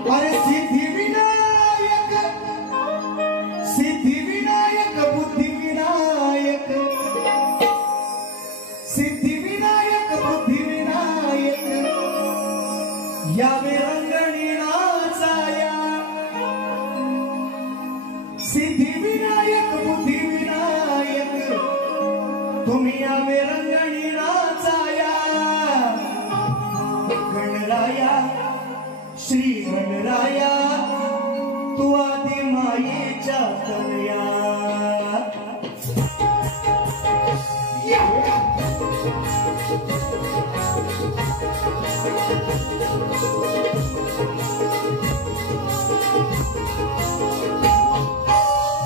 अरे सिद्धि विनायक बुद्धि विनायक, सिद्धि विनायक बुद्धि विनायक, यावे रंगणी नाचाया। सिद्धि विनायक बुद्धि विनायक, तुम्ही यावे रंगणी नाचाया। गणराया श्री गणराया, तू आदि मायेच्या तनया।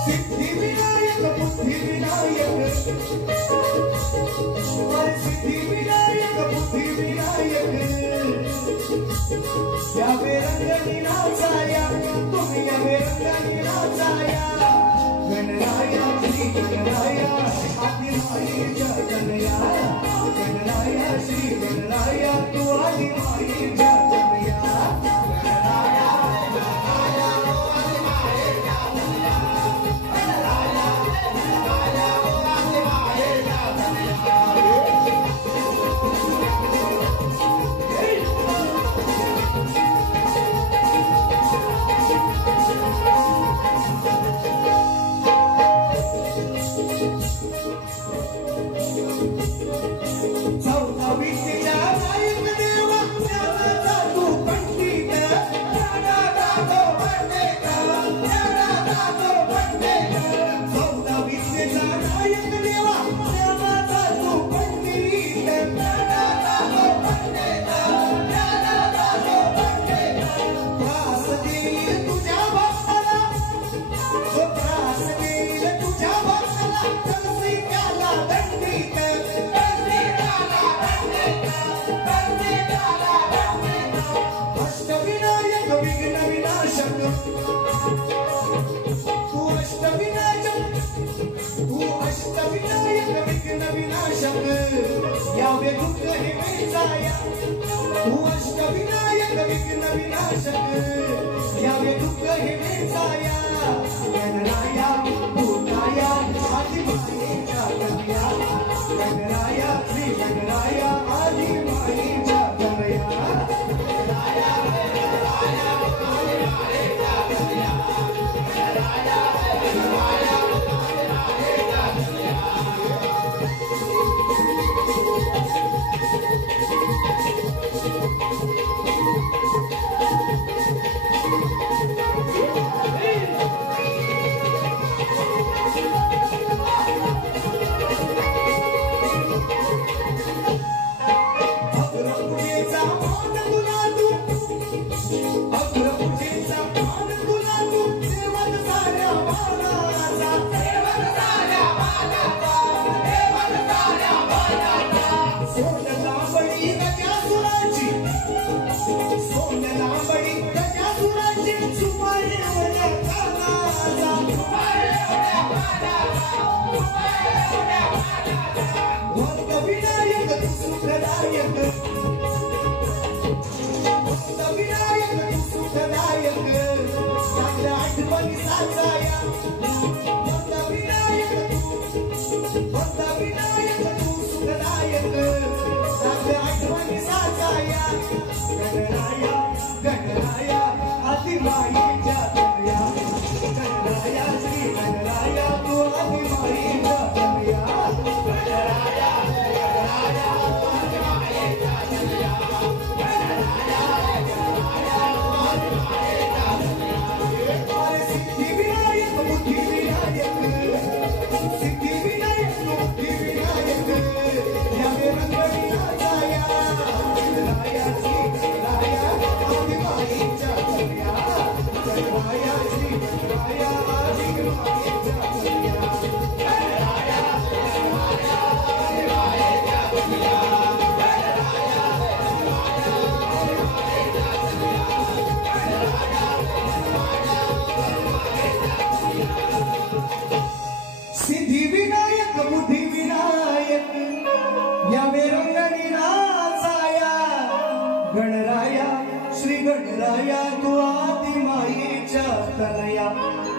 सिद्धि विनायक बुद्धि विनायक, सिद्धि विनायक बुद्धि विनायक, यावे रंगणी नाचाया। तुम्ही यावे रंगणी नाचाया। गणराया श्री गणराया, आदि मायेच्या तनया। गणराया श्री गणराया, तू आदि मायेच्या तनया। गणराया गणराया, तू आदि मायेच्या तनया। गणराया गणराया, तू आदि मायेच्या तनया। यावे दुःख हे वेचाया। तू अष्टविनायक विघ्न विनाशक, यावे दुःख हे वेचाया। गणराया भूताया, आदि मायेच्या तनया। गणराया श्री गणराया, आदि मायेच्या तनया। गणराया गणराया, आदि मायेच्या तनया। गणराया गणराया, आदि मायेच्या तनया। गणराया गणराया, आदि मायेच्या तनया। गणराया श्री गणराया, तू आदि मायेच्या तनया। गणराया गणराया, आदि मायेच्या तनया। गणराया गणराया, आदि मायेच्या तनया। सिद्धि विनायक बुद्धि विनायक, सिद्धि विनायक बुद्धि विनायक, यावे रंगणी नाचाया। गणराया श्री गणराया, आदि मायेच्या तनया। गणराया श्री गणराया, आदि मायेच्या तनया। गणराया गणराया, आदि मायेच्या तनया। गणराया गणराया, आदि मायेच्या तनया। गणराया गणराया, आदि मायेच्या तनया। सिद्धि विनायक बुद्धि विनायक, यावे रंगणी नाचाया। गणराया श्री गणराया, तू तनया